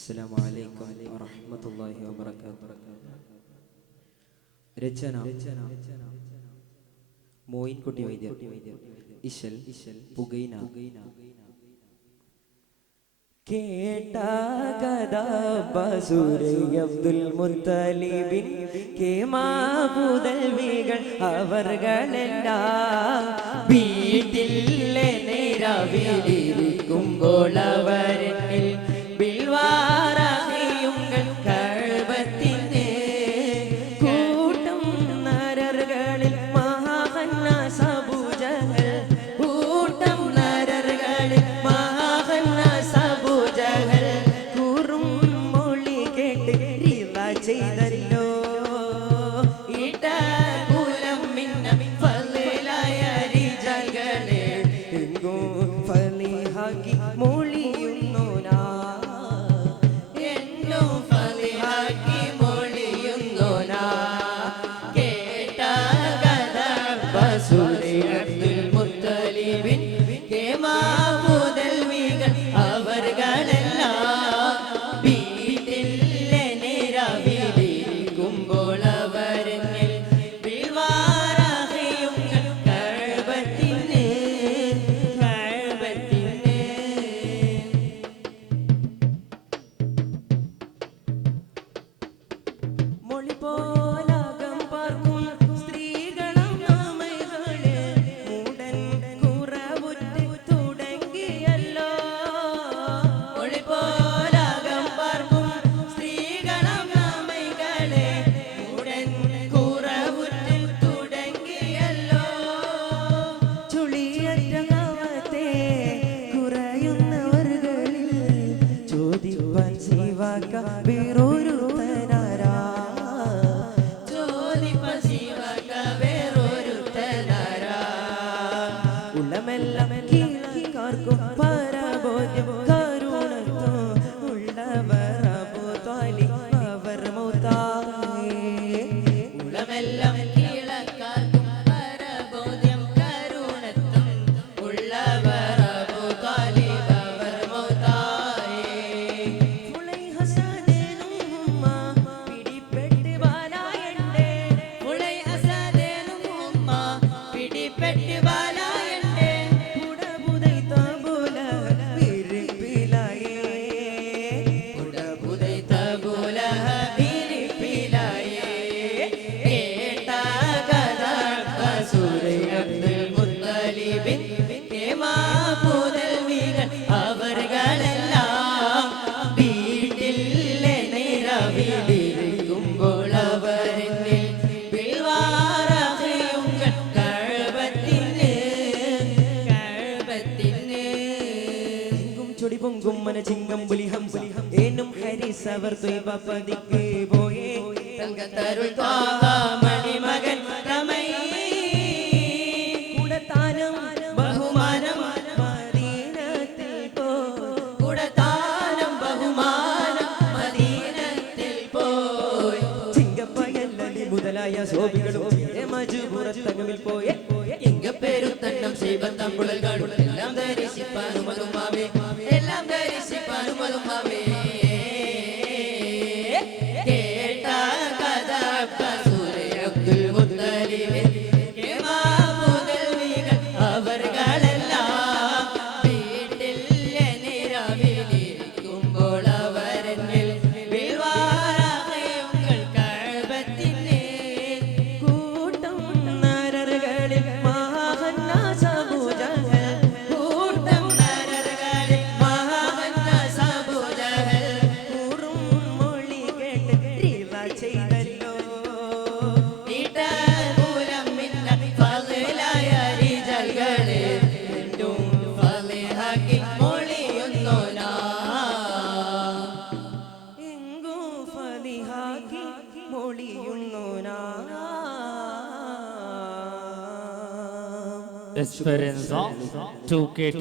السلام عليكم ورحمة الله وبركاته. രചന മോയിൻകുട്ടി വൈദ്യർ. ഇശൽ പുകൈന. കേട്ട കഥ ബസൂരി അബ്ദുൽ മുത്തലിബിൻ കേമാപുതൽവികൾ അവർകളെല്ലാം വീട്ടിൽ നിരവിലിരിക്കുമ്പോൾ അവരിൽ ബിൽവാറഹിയുങ്ങൾ കഅബത്തിനെ കൂട്ടം നരകളിൽ മഹാഹന്നാസ് അബൂജഹൽ കൂട്ടം നരകളിൽ മഹാഹന്നാസ് അബൂജഹൽ കുറും മൊഴി കേട്ട് റിള ചെയ്തല്ലോ ഇട കുലം മിന്ന ഫളിലായ റിജകളെ എങ്ങോ ഫളിഹാക്കി മൊഴിയുന്നോനാ എന്നോ ഫളിഹാക്കി മൊഴിയുന്നോനാ കേട്ട കഥ ബസൂരി അബ്ദുൽ മുത്തലിബിൻ കേമാപുതൽവികൾ അവർകളെല്ലാം വീട്ടിൽ നിരവിലിരിക്കുമ്പോൾ അവരിൽ ബിൽവാറഹിയുങ്ങൾ കഅബത്തിനെ മൊഴി പോലാകം പാർക്കും സ്ത്രീകളും നാമകളെ മൂടൻ കുറവുറ്റ് തുടങ്ങിയല്ലോ മൊഴി പോലാകം പാർക്കും സ്ത്രീകളും നാമകളെ മൂടൻ കുറവുറ്റ് തുടങ്ങിയല്ലോ ചുളിയറ്റത്തെ കുറയുന്നവർകളിൽ ചോദിപ്പാൻ ശിവാക്ക വേറൊരു തനാരാ ചോദിപ്പാൻ ശിവാക്ക വേറൊരു തനാരാ ഉള്ളമെല്ലാം കീഴക്കാർക്കും പരബോധ്യം കരുണത്തോ ഉള്ളവർ അബൂ ത്വാലിബ് അവർ മൗതായേ ഉള്ളമെല്ലാം കീഴക്കാർക്കും പരബോധ്യം കരുണത്തും ഉള്ളവർ അബൂ ത്വാലിബ് അവർ മൗതായേ ഫുളൈ ഹസദേനും ഉമ്മ പിടിപ്പെട്ട് ബാലായണ്ടേ ഫുളൈ ഹസദേനും ഉമ്മ പിടിപ്പെട്ട് ബാലായണ്ടേ ഉടബുദൈ തബുല വിരിപ്പിലായേ ഉടബുദൈ തബുല വിരിപ്പിലായേ കേട്ട കഥ ബസൂരി അബ്ദുൽ മുത്തലിബിൻ കേമാപുതൽവികൾ അവർകളെല്ലാം വീട്ടിൽ നിരവിലിരിക്കുമ്പോൾ അവരിൽ ബിൽവാറഹിയുങ്ങൾ കഅബത്തിനെ ചൊടി പൊങ്കും മന ചിങ്കം പുലി ഹംസ ഏനും ഹരിസ് അവർ ത്വയ്ബ പതിക്ക് പോയേ തൽകത്തരുൾ ത്വാഹ മണിമകൻ റമൈ കുടത്താനം ബഹുമാനം മദീനത്തിൽ പോയി കുടത്താനം ബഹുമാനം മദീനത്തിൽ പോയി ചിങ്കപ്പയല്ലി മുതലായ സോബികളും മജുപുറത്തകമിൽ പോയെ ഇങ്കപ്പേരുത്തണ്ണം ശൈബത്തമ്പുഴൽ കാണും എല്ലാം ധരിച്ചിപ്പാനും അതുമാവേ എല്ലാം ധരിച്ചിപ്പാനും അതുമാവേ കേട്ട കഥ ബസൂരി അബ്ദുൽ മുത്തലിബിൻ കേമാപുതൽവികൾ അവർകളെല്ലാം വീട്ടിൽ നിരവിലിരിക്കുമ്പോൾ അവരിൽ ബിൽവാറഹിയുങ്ങൾ കഅബത്തിനെ കൂട്ടം നരകളിൽ മഹാഹന്നാസ് അബൂജഹൽ കൂട്ടം നരകളിൽ മഹാഹന്നാസ് അബൂജഹൽ കുറും മൊഴി കേട്ട് റിള ചെയ്തല്ലോ ഇട കുലം മിന്ന ഫളിലായ റിജകളെ എന്നും ഫളിഹാക്കി മൊഴിയുന്നോനാ എങ്ങോ ഫളിഹാക്കി മൊഴിയുന്നോനാ Esperanza 2K